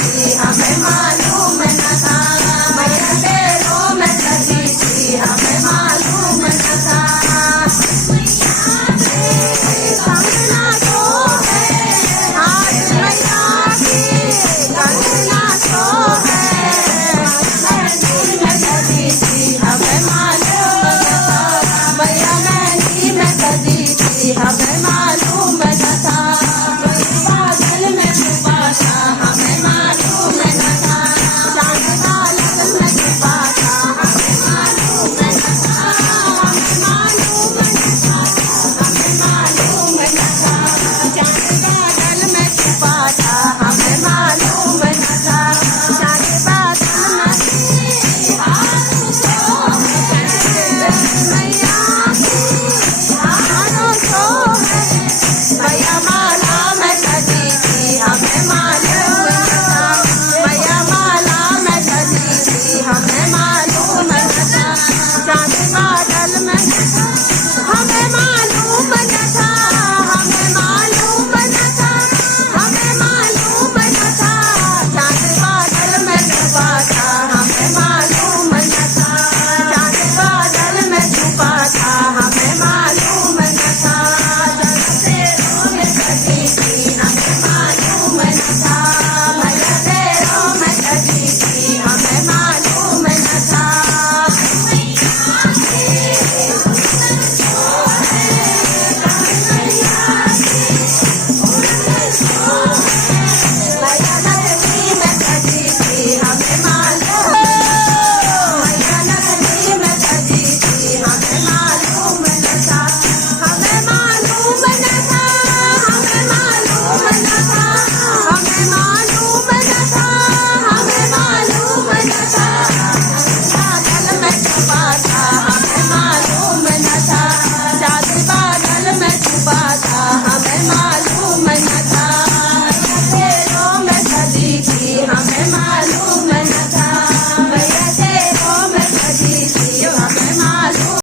थी हमें मालूम न था। मैया पैरों में सजी थी हमें मालूम न था। कंगना तो है हाथ मैया की, कंगना तो है मेहंदी में सजी थी हमें मालूम न था। मैया मेहंदी में सजी थी हमें मालूम न था। बादल में छुपा था हमें मालूम न था। चांद बादल में छुपा था हमें मालूम न था। हमें मालूम न था, हमें मालूम न था। चांद बादल में छुपा था हमें मालूम न था। चांद बादल में मैया हारों को मैया माला में सजी थी हमें मालूम न था। मैया माला में सजी थी हमें मालूम न था। चांद बादल में हमें मालूम न था। हमें मालूम न था, हमें मालूम न था। चांद बादल में छुपा था हमें मालूम न था। चांद बादल में छुपा था हमें मालूम न था। पैरों में सजी थी हमें मालूम न था। मैया पैरों में सजी थी हमें मालूम न था। मैया नगरी में सजी थी हमें मालूम, मैया नगरी में सजी थी हमें मालूम न था। हमें मालूम न था, हमें मालूम न था। हमें मालूम न था, हमें मालूम न था। बादल में छुपा था हमें मालूम न था। चांद बादल में छुपा था हमें मालूम न था। पैरों में सजी थी हमें मालूम